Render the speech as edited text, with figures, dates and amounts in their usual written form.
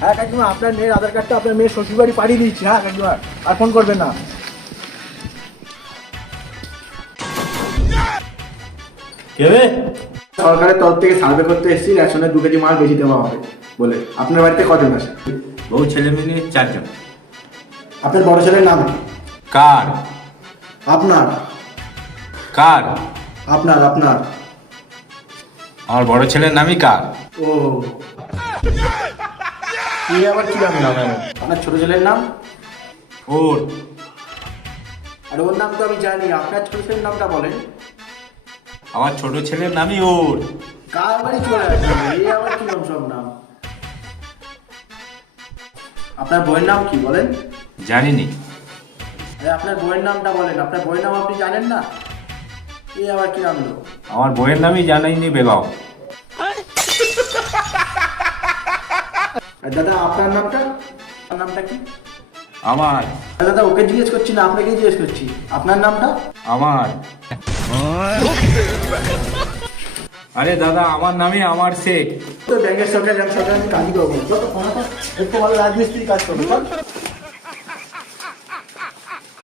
হ্যাঁ কাকিমা, আপনার মেয়ের আধার কার্ডটা আপনার মেয়ের শ্বশুর বাড়ি পাঠিয়ে দিচ্ছি। হ্যাঁ কাকিমা, আর ফোন করবেন না। কেবে সরকারের তরফ থেকে সার্ভে করতে এসেছি, রেশনে 2 কেজি মাল বেশি দেওয়া হবে বলে। আপনার বাড়িতে কজন আছে? বউ ছেলে মিলে 4 জন। আপনার বড় ছেলের নাম কি? কার? আপনার কার? আপনার আপনার আমার বড় ছেলের নামই কার? ও, আবার কি নাম? আপনার ছোট ছেলের নাম? ওর। আর ওর নাম তো আমি জানি, আপনার ছোট ছেলের নামটা বলেন। আমার ছোট ছেলের নামই ওর। কার বাড়ি চলে আসবে? এই আবার কি নাম সব নাম? আপনার বইয়ের নাম কি বলেন? জানিনি। আপনার বইয়ের নামটা বলেন। আপনার বইয়ের নাম আপনি জানেন না? এই আবার কি নাম হলো? আমার বইয়ের নামই জানাইনি বেগম। আর দাদা আপনার নামটা? আপনার নামটা কি? আমার। দাদা ওকে জিজ্ঞেস করছি না, আপনাকে জিজ্ঞেস করছি। আপনার নামটা? আমার। আরে দাদা, আমার নামই আমার শেখ। তো ব্যাংকের সরকার কাজই করবো, একটু ভালো রাজমিস্ত্রি কাজ করবো।